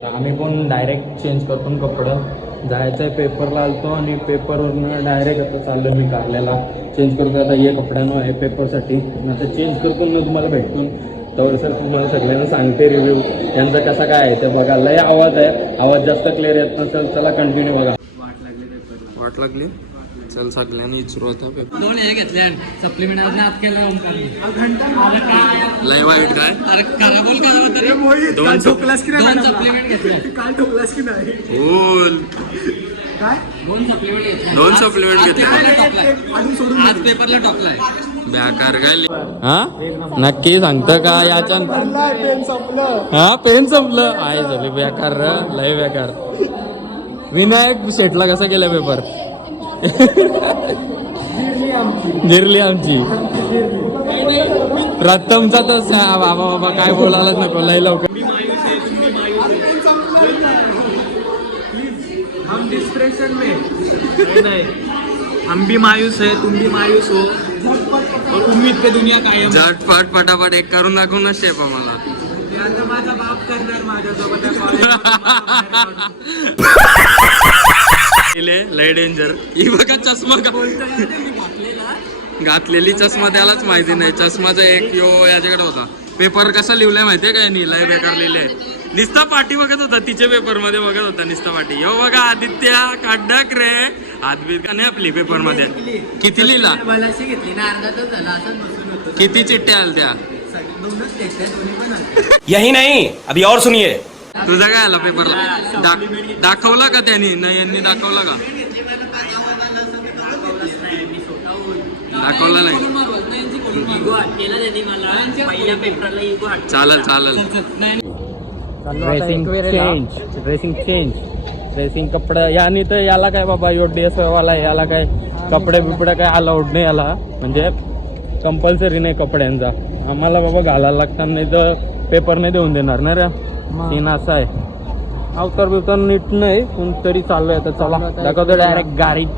आम्ही पण direct change करतो कपडं. जायचं आहे पेपरला आलतो आणि पेपरवरनं डायरेक्ट आता चाललो मी कारल्याला चेंज करतो. आता ये कपड्यांवर आहे पेपरसाठी. आता चेंज करतो ना तुम्हाला भेटून तर सर तुम्हाला सगळ्यांना सांगते रिव्ह्यू यांचा कसा काय आहे ते बघा. लय आवाज आहे, आवाज जास्त क्लिअर येत नसेल चला कंटिन्यू बघा. वाट लागली चल सगळ्यांनी इचरू आता पेपर. दोन हे घेतल्या सप्लिमेंट आज नात केला लय वाईट काय अरे खरा बोल काय दोन सप्लिमेंट घेतल्या काल ठोकलास की नाही बोल काय दोन सप्लिमेंट घेतले अजून सोडून आज पेपरला टॉपलाय बेकार काय हा नक्की सांगतं का याच्या पेन संपलं. हा पेन संपलं आहे झाले बेकार लय बेकार. विनायक शेटला कसा केला पेपर जिरली आमची. प्रथमचा तर बाबा बाबा काय बोलायलाच नको लय लवकर. हम डिस्प्रेशन में नहीं हम भी मायूस है तुम भी मायूस हो और उम्मीद पे दुनिया कायम. झटपट पटापट एक करून दाखवून ना स्टेप आम्हाला. आता माझा बाप करणार माझ्यासोबत लय डेंजर. ही बघा चष्मा घातलेली चष्मा त्यालाच माहिती नाही. चष्माचा एक यो याच्याकडे होता. पेपर कसा लिहिलाय माहितीये काय लय बेकार लिहिले. निस्ता पाठी बघत होता तिच्या पेपर मध्ये बघत होता निस्ता पाठी. यो बघा आदित्य काढाक रे हातबीत का नाही आपली पेपर मध्ये. किती लिहिला घेतली ना अर्धा तास झाला असंच बसून होतो. किती चिठ्ठ्या आल्या दोनच घेतल्या दोन्ही पण आल्या. यही नहीं अभी और सुनिए. तुझा काय आला पेपरला दाखवला का त्यांनी नाही यांनी दाखवला का दाखवला नाही. चालेल चालेल. ड्रेसिंग चेंज कपडे यानी तर याला काय बाबा यो ड्रेस वाला याला काय कपडे बिपडे काय अलाउड नाही याला. म्हणजे कंपल्सरी नाही कपड्यांचा. आम्हाला बाबा घालायला लागतात नाही तर पेपर नाही देऊन देणार ना रे. सीन असा आहे. अवतार बिवतार नीट नाही पण तरी चालू आहे. आता चला दाखवतो डायरेक्ट गाडीत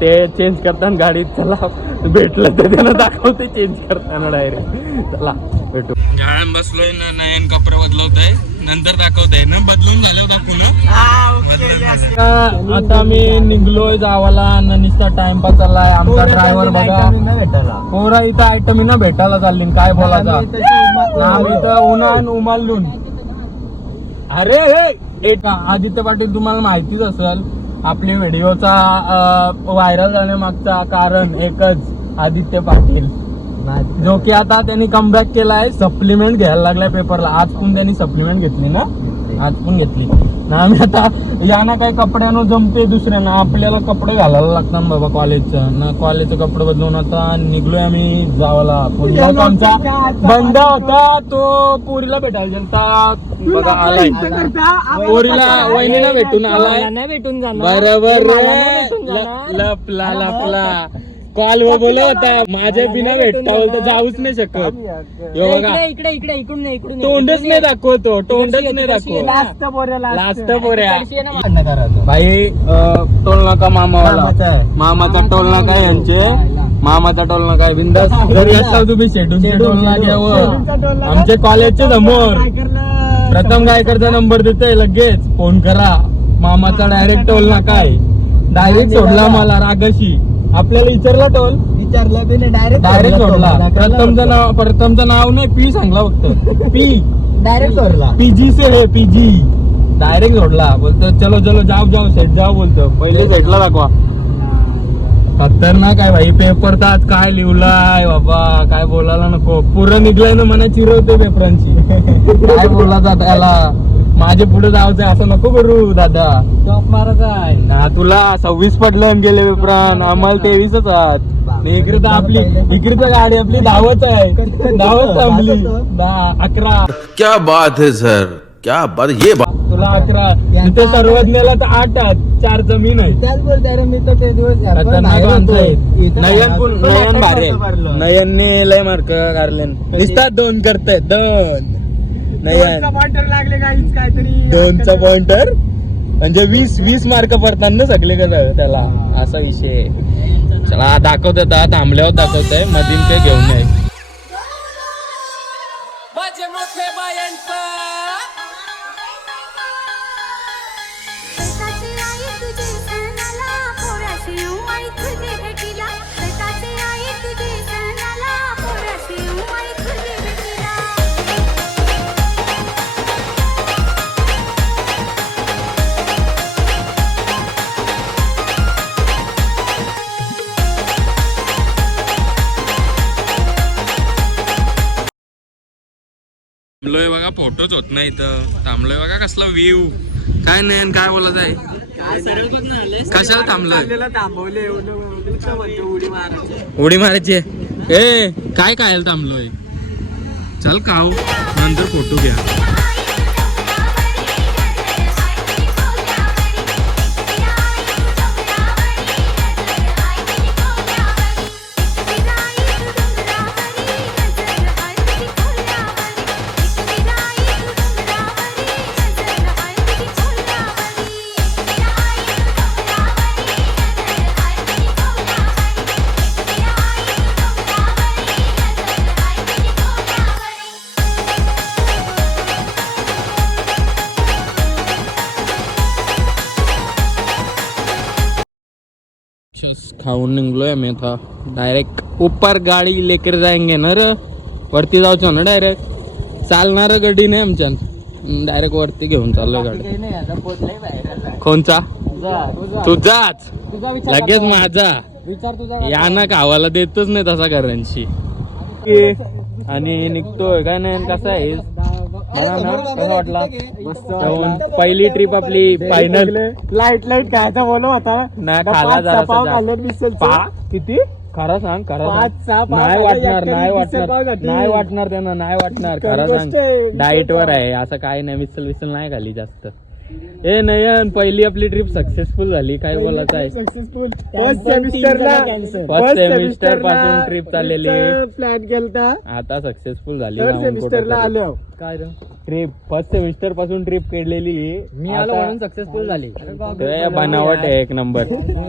ते चेंज करताना गाडीत चला भेटलं तर त्याला दाखवते चेंज करताना डायरेक्ट. चला भेटू. गाड्यात बसलोय ना नयन कपडे बदलवत आहे नंतर दाखवत ना बदलून झाले दाखवू ना. आता आम्ही निघलोय जावाला नुसता टाइमपास चाललाय. आमचा ड्रायव्हर बघा पोरा इथं आयटम ना भेटायला चालली काय बोलायचा. आम्ही तर उन्हान उमालून अरे आदित्य पाटील तुम्हाला माहितीच असेल आपल्या व्हिडिओचा व्हायरल जाण्यामागचा कारण एकच आदित्य पाटील जो की आता त्यांनी कमबॅक केलाय. सप्लिमेंट घ्यायला लागलाय पेपरला. आज पण त्यांनी सप्लिमेंट घेतली ना आज पण घेतली ना. आम्ही आता यांना काही कपड्यानं जमते दुसऱ्यांना आपल्याला कपडे घालायला लागतात बाबा कॉलेजचं ना. कॉलेजचे कपडे बदलून आता निघलोय आम्ही जावाला. आमचा बंद होता तो पुरीला भेटायला गेलता बघा आलाय. पोरीला वहिनीला भेटून आलाय नाही भेटून जाणार बरोबर. लपला कॉल व बोलत होता माझ्या बिना भेटता बोलतो जाऊच नाही शकत. इकडून तोंडच नाही दाखवतो तोंडच नाही दाखवत. लास्ट पोऱ्या भाई टोल नाका मामाचा टोल नाका यांचे मामाचा टोल नाका बिंदास घरी असता तुम्ही शेटून टोल नाक्यावर आमच्या कॉलेजच्या समोर. प्रथम गायकरचा नंबर देतोय लगेच फोन करा. मामाचा डायरेक्ट टोल नाका आहे. डायरेक्ट सोडला मला रागाशी. आपल्याला विचारला टोल विचारलं डायरेक्ट सोडला. प्रथमचं नाव नाही पी सांगला फक्त पी डायरेक्ट सोडला. पीजी से है पीजी डायरेक्ट सोडला. बोलतो चलो चलो जाओ सेट जाओ बोलतो. पहिले सेटला दाखवा. खतरनाक आहे भाई पेपर तर आज काय लिवलाय बाबा काय बोलायला नको. पुरं निघलंय ना मना चिरवते पेपरांची. काय बोलला जात याला माझे पुढे जायचंय असं नको करू दादा. टॉप मारायचा आहे ना तुला 26 पडलं गेले पेपरान आम्हाला 23च आहात. इकडे तर आपली इकडे तर गाडी आपली 10च आहे. 10च थांबली 11. क्या बात है सर क्या बात ये बात. तुला 11 इथे सर्वज्ञला तर 8 आहेत. 4 जमीन आहे. त्याच बोलते अरे मी तर ते दिवस नयन भारे नयनने लय मार्क काढले दिसतात. 2 करतायत 2 नयन पॉइंटर लागले काहीतरी 2चा पॉइंटर म्हणजे 20 मार्क पडतात ना सगळे कसं त्याला असा विषय. चला दाखवत होता थांबल्यावर दाखवतोय मधीन ते घेऊन नाही. बघा फोटोच होत नाही इथं. थांबलोय बघा कसला व्ह्यू. काय नाही काय बोलत आहे. कशाला थांबलोय. थांबवले उडी मारायची ए काय खायला थांबलोय. चल खाऊ नंतर फोटो घ्या. खाऊन निघलोय आम्ही आता. डायरेक्ट ऊपर गाडी लेकर जाएंगे ना रे. वरती जाऊचो ना डायरेक्ट. चालणार गाडी नाही आमच्या. डायरेक्ट वरती घेऊन चाललोय गाडी. कोणचा तुझाच लगेच माझा. याना खावाला देतच नाही तसा घरांशी. आणि निघतोय काय नाही. कसा आहे कसा वाटला. पहिली ट्रिप आपली फायनल. लाईट खायचा बोलव होता ना खाला जरा किती खरं सांग. खरं नाही वाटणार नाही वाटणार त्यांना नाही वाटणार. खरं सांग डाएट वर आहे असं काय नाही. विसल नाही खाली जास्त. ए नयन पहिली आपली ट्रिप सक्सेसफुल झाली. काय बोलायचं आहे. फर्स्ट सेमिस्टर पासून ट्रिप चाललेली प्लॅन केलता. आता सक्सेसफुल झाली. सेमिस्टरला आलो काय ट्रिप फर्स्ट सेमिस्टर पासून ट्रिप केलेली. मी आलो म्हणून सक्सेसफुल झाली. बनावट आहे एक नंबर.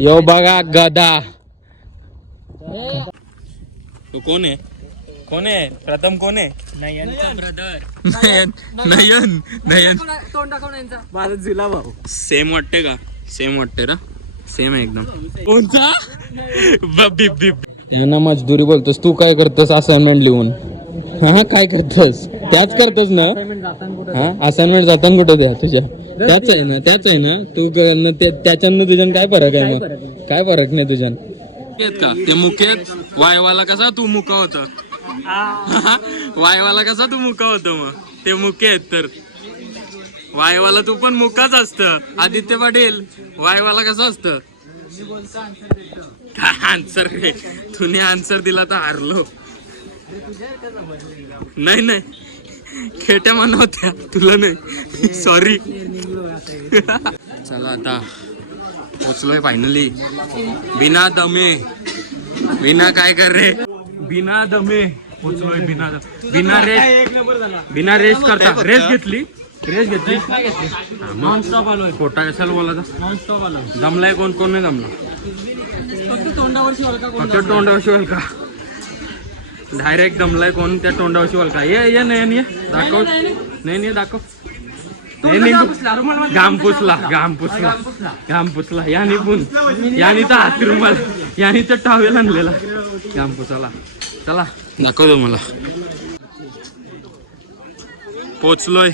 यो बघा गदा. तू कोण आहे. कोण आहे प्रथम. कोण आहे नयन माझा झुला भाऊ. सेम वाटते का. सेम वाटते ना. सेम आहे एकदम. कोणता ना मजदुरी बोलतोस तू. काय करतोस असाइनमेंट लिहून. हा काय करतोस त्याच करतोस ना. हा असाइनमेंट जाताना कुठं द्या तुझ्या. त्याच आहे ना तू. त्याच्यानं तुझ्यानं काय फरक आहे ना. काय फरक नाही तुझ्यान. का ते मुकेत वायवाला कसा तू मुका होता. वायवाला कसा तू मुका होतो. मग ते मुके आहेत तर वायवाला तू पण मुकाच असत. आदित्य पाटील वायवाला कसं असतं. काय आन्सर रे. तुने आन्सर दिला तर हारलो. नाही खेट्या म्हणा होत्या तुला नाही. सॉरी. चला आता पोचलोय फायनली. बिना दमे बिना काय कर रे. बिना दमे पोचलोय. बिना रेस्ट करता. रेस्ट घेतली. नॉनस्टॉप आलोय. खोटा कशाला बोलायचा. नॉनस्टॉप आलो. दमलाय कोण नाही दमला. फक्त तोंडावरशी वलका. डायरेक्ट दमलाय कोण. त्या तोंडावरशी वलका. ये नाही दाखव. नाही दाखव. घाम पुसला यानी तर हात रुमाल यानी तर टावेल आणलेला घाम पुसाला. चला दाखवतो मला. पोचलोय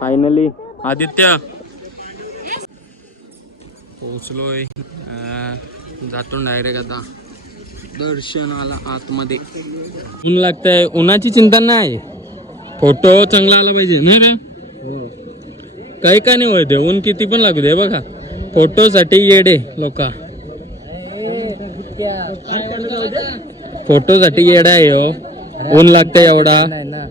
फायनली. आदित्य पोचलोय. जातो डायरेक्ट आता दर्शनाला आतमध्ये. ऊन लागतंय. उन्हाची चिंता नाही. फोटो चांगला आला पाहिजे ना रे. काही का नाही होते. ऊन किती पण लागू दे बघा. फोटो साठी येडे लोक. फोटो साठी येडा आहे हो. ऊन लागतंय एवढा.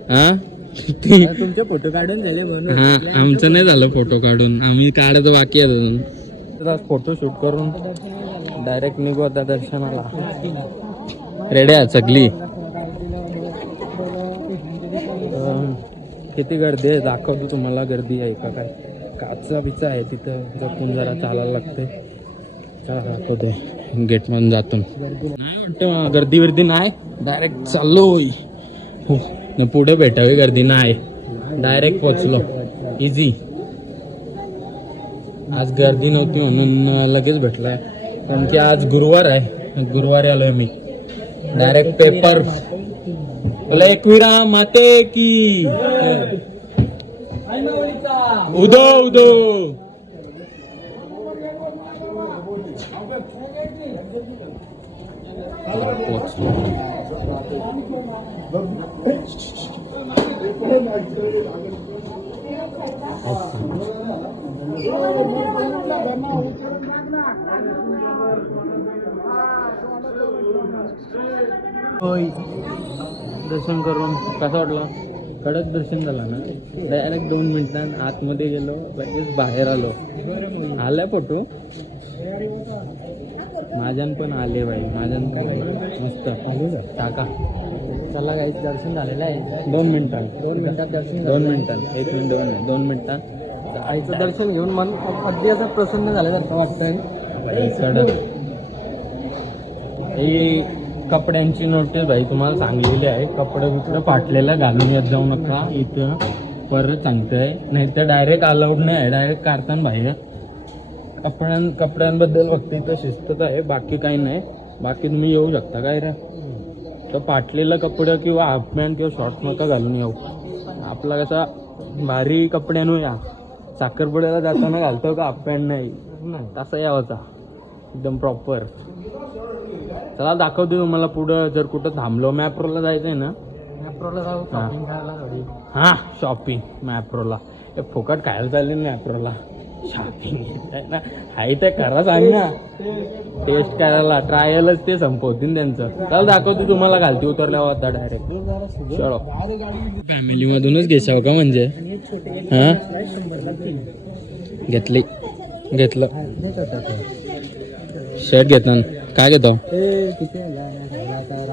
हा तुमचे फोटो काढून झाले म्हणून. हा आमचं नाही झालं फोटो काढून. आम्ही काढत बाकी आहे अजून. फोटो शूट करून डायरेक्ट निघू आता दर्शनाला. रेडी आहे सगळी. किती गर्दी आहे दाखवतो तुम्हाला. गर्दी आहे का काय. काचा बिचा आहे तिथं. जपून जरा चालायला लागते. दाखवतो गेट मधून जातो. नाही वाटतं गर्दी वर्दी नाही. डायरेक्ट चाललोय. पुढे भेटावी गर्दी नाही. डायरेक्ट पोचलो. इझी. आज गर्दी नव्हती म्हणून लगेच भेटलाय. कारण की आज गुरुवार आहे. गुरुवारी आलोय मी. Direct paper. एकविरा माते की उदो होय, दर्शन करून कसं वाटलं? कडक दर्शन झालं ना. डायरेक्ट 2 मिनिटांत आतमध्ये गेलो, लगेच बाहेर आलो. आलाय फोटो माझ्यान पण आले बाई, माझ्यान पण मस्त टाका. चला काही दर्शन झालेलं आहे. 2 मिनिटात दर्शन, 2 मिनिटात, 1 मिनिट 2 मिनिटात आईचं दर्शन घेऊन मन अगदी असं प्रसन्न झालं असं वाटतंय. कडक ही कपड्यांची नोटीस भाई तुम्हाला सांगलेली आहे. कपडे बिपडे फाटलेलं घालून येत जाऊ नका इथं, परत सांगतोय. नाही तर डायरेक्ट अलाउड नाही आहे, डायरेक्ट काढताना बाहेर. कपड्यांबद्दल फक्त इथं शिस्तच आहे, बाकी काही नाही. बाकी तुम्ही येऊ शकता काय रे, तर फाटलेलं कपडे किंवा हाफ पॅन्ट किंवा शॉर्ट्स नका घालून येऊ. आपला कसा भारी कपड्यानं या, साखरपुड्याला जाताना घालतो का हाफ पॅन्ट नाही तसा यावाचा एकदम प्रॉपर. चला दाखवते तुम्हाला पुढं. जर कुठं थांबलो, मॅप्रोला जायचंय ना, मॅप्रोला जाऊ शॉपिंग करायला थोडी. हां शॉपिंग मॅप्रोला, हे फुकट खायला चालले ना मॅप्रोला. शॉपिंग ना हाय ते करा, सांग ना, टेस्ट करायला ट्रायलच ते संपवतील त्यांचं. चला दाखवते तुम्हाला, घालती उतरल्यावर आता डायरेक्ट. चलो फॅमिली मधूनच घेशाव का म्हणजे? हां घेतलं शर्ट घेतला. काय घेतो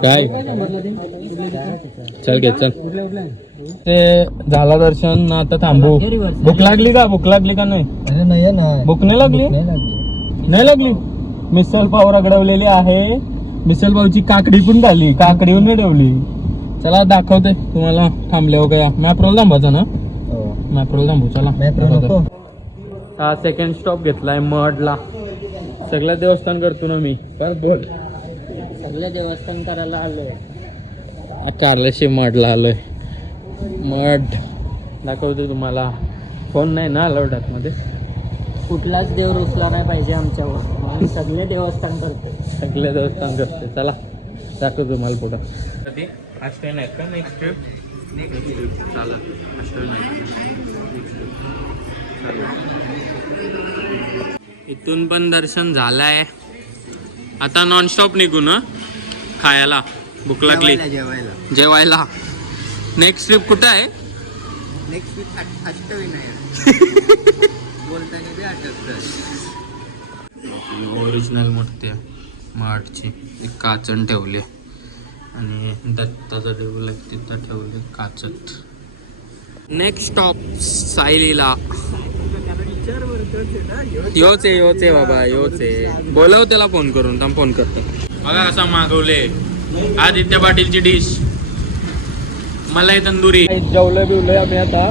काय? चल घे चल. ते झाला दर्शन, आता थांबू. भूक लागली का? भूक लागली का नाही? भूक नाही लागली? नाही लागली. मिसळ पाव रगडवलेली आहे. मिसळ पावची काकडी पण झाली, काकडी पण ठेवली. चला दाखवते तुम्हाला थांबल्यावर. काय मॅप्रोला थांबायचं ना? मॅप्रोला थांबू. चला हा सेकंड स्टॉप घेतलाय मडला. सगळं देवस्थान करतो ना मी. परत बोल. सगळं देवस्थान करायला आलोय. कारल्याशी मडला आलोय. मड दाखवतो तुम्हाला. फोन नाही ना अलाउड आतमध्ये. कुठलाच देव रुसला नाही पाहिजे आमच्यावर. आम्ही सगळे देवस्थान करतो. सगळे देवस्थान करतो. चला दाखवतो तुम्हाला पुढं. कधी अष्टविनायक आहेत का? नेक्स्ट ट्रिप चालेल. इथून पण दर्शन झालंय. आता नॉनस्टॉप निघू ना खायला. भूक लागली जेवायला. नेक्स्ट ट्रिप कुठं आहे? नेक्स्ट वीक अष्टविनायक बोलताना बी अटकतं. ओरिजिनल मूर्ती आहे माठची. एक काचन ठेवली आणि दत्ताचं देऊळ तिथं ठेवले काचत. Next stop सायलीला. योच आहे बाबा, योच आहे. बोलव त्याला फोन करून. थांब फोन करतो. बघा कसा मागवले आदित्य पाटीलची डिश, मलाई तंदुरी. जेवलं बिवलंय आम्ही आता.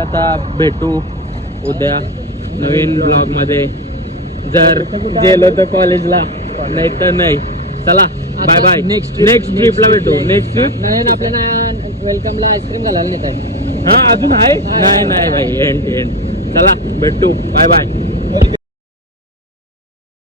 आता भेटू उद्या नवीन ब्लॉग मध्ये. जर गेलो तर कॉलेजला, नाही तर नाही. चला बाय बाय. नेक्स्ट ट्रिपला भेटू. नेक्स्ट ट्रिप नाही आपल्याला वेलकमला आईस्क्रीम घालायला नेतात. हा अजून आहे. नाही भाई एंड. चला भेटू. Bye bye.